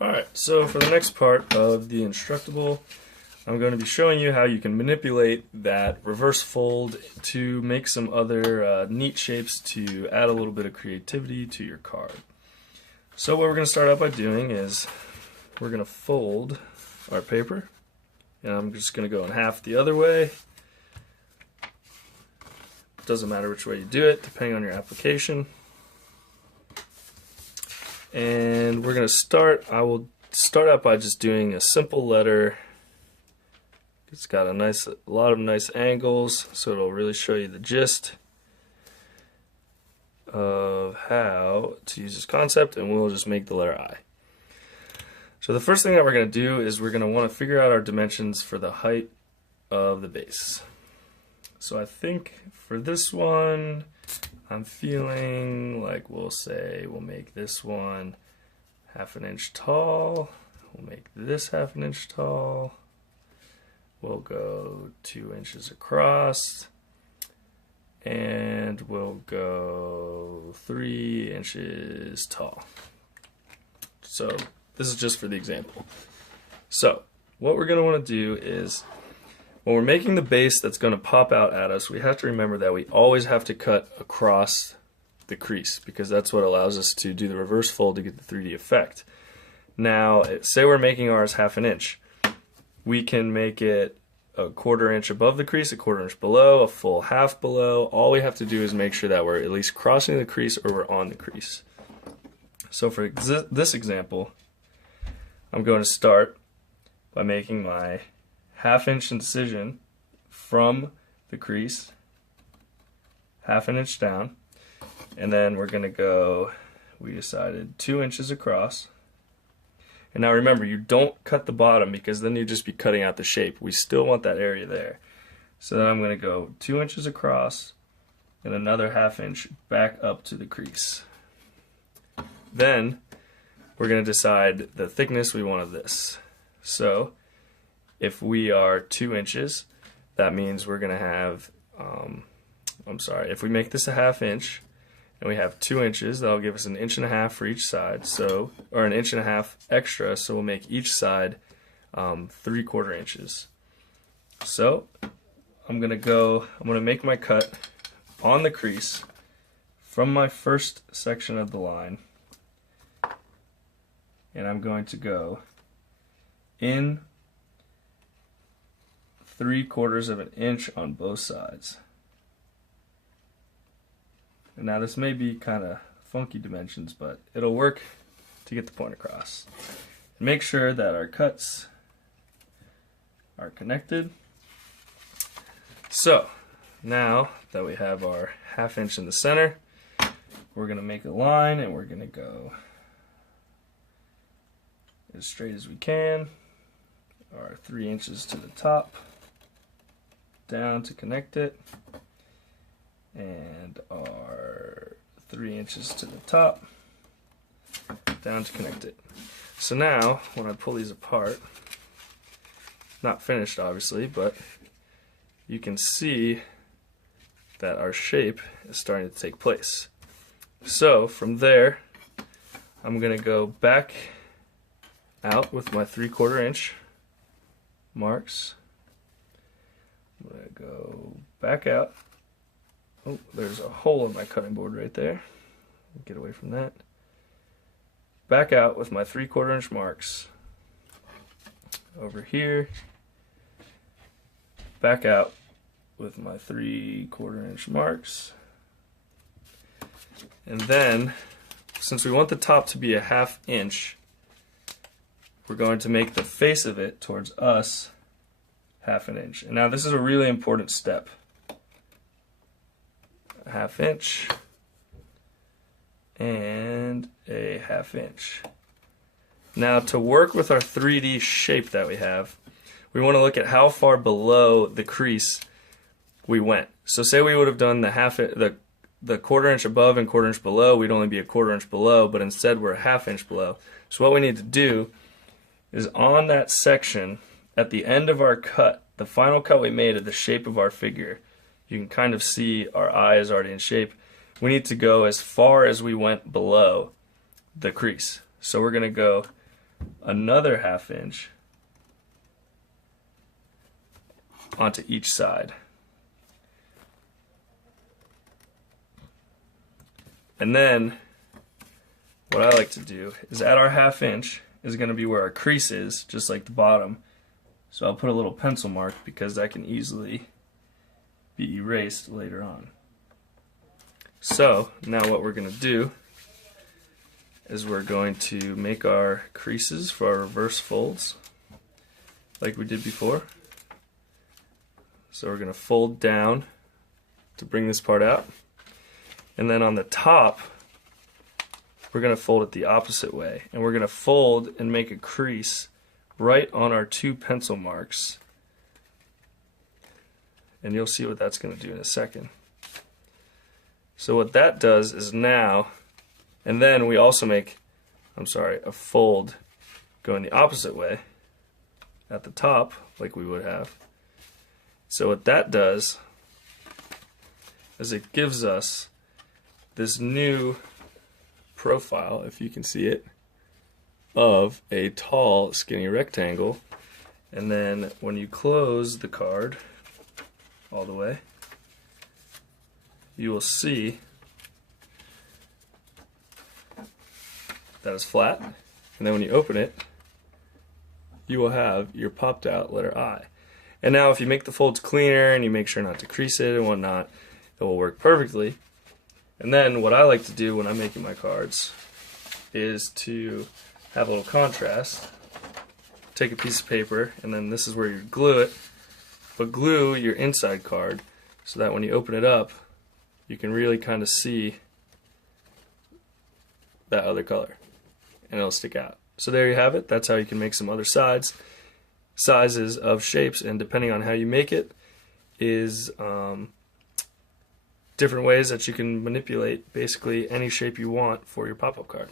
Alright, so for the next part of the Instructable, I'm going to be showing you how you can manipulate that reverse fold to make some other neat shapes to add a little bit of creativity to your card. So what we're going to start out by doing is we're going to fold our paper, and I'm just going to go in half the other way. Doesn't matter which way you do it, depending on your application. And we're going to start, I will start out by just doing a simple letter. It's got a lot of nice angles, so it'll really show you the gist of how to use this concept, and we'll just make the letter I. So the first thing that we're going to do is we're going to want to figure out our dimensions for the height of the base. So I think for this one, I'm feeling like we'll make this one 1/2 inch tall. We'll make this 1/2 inch tall. We'll go 2 inches across. And we'll go 3 inches tall. So this is just for the example. So what we're going to want to do is, when we're making the base that's going to pop out at us, we have to remember that we always have to cut across the crease, because that's what allows us to do the reverse fold to get the 3D effect. Now, say we're making ours 1/2 inch. We can make it 1/4 inch above the crease, 1/4 inch below, a full half below. All we have to do is make sure that we're at least crossing the crease or we're on the crease. So for this example, I'm going to start by making my 1/2 inch incision from the crease, 1/2 inch down, and then we're going to go, we decided 2 inches across. And now remember, you don't cut the bottom, because then you'd just be cutting out the shape. We still want that area there. So then I'm going to go 2 inches across and another 1/2 inch back up to the crease. Then we're going to decide the thickness we want of this. So if we are 2 inches, that means we're going to have, if we make this 1/2 inch and we have 2 inches, that'll give us 1.5 inches for each side, so, or 1.5 inches extra, so we'll make each side 3/4 inches. So I'm going to make my cut on the crease from my first section of the line, and I'm going to go in 3/4 inch on both sides. And now this may be kind of funky dimensions, but it'll work to get the point across. And make sure that our cuts are connected. So now that we have our 1/2 inch in the center, we're going to make a line, and we're going to go as straight as we can, our 3 inches to the top, down to connect it, and our 3 inches to the top, down to connect it. So now, when I pull these apart, not finished obviously, but you can see that our shape is starting to take place. So from there, I'm going to go back out with my 3/4 inch marks. I'm going to go back out. Oh, there's a hole in my cutting board right there. Get away from that. Back out with my 3/4 inch marks. Over here. Back out with my 3/4 inch marks. And then, since we want the top to be 1/2 inch, we're going to make the face of it towards us 1/2 inch. And now this is a really important step. 1/2 inch and a 1/2 inch. Now, to work with our 3D shape that we have, we want to look at how far below the crease we went. So say we would have done the 1/4 inch above and 1/4 inch below, we'd only be 1/4 inch below, but instead we're 1/2 inch below. So what we need to do is, on that section, at the end of our cut, the final cut we made of the shape of our figure, you can kind of see our eye is already in shape. We need to go as far as we went below the crease. So we're going to go another 1/2 inch onto each side. And then what I like to do is at our 1/2 inch is going to be where our crease is, just like the bottom. So I'll put a little pencil mark because that can easily be erased later on. So now what we're going to do is we're going to make our creases for our reverse folds like we did before. So we're going to fold down to bring this part out, and then on the top we're going to fold it the opposite way, and we're going to fold and make a crease right on our 2 pencil marks, and you'll see what that's going to do in a second. So what that does is now, and then we also make, a fold going the opposite way at the top like we would have. So what that does is it gives us this new profile, if you can see it, of a tall skinny rectangle. And then when you close the card all the way, you will see that it's flat, and then when you open it, you will have your popped out letter I. And now if you make the folds cleaner and you make sure not to crease it and whatnot, it will work perfectly. And then what I like to do when I'm making my cards is to have a little contrast. Take a piece of paper, and then this is where you glue it, but glue your inside card so that when you open it up, you can really kind of see that other color, and it'll stick out. So there you have it. That's how you can make some other sizes of shapes, and depending on how you make it is different ways that you can manipulate basically any shape you want for your pop-up card.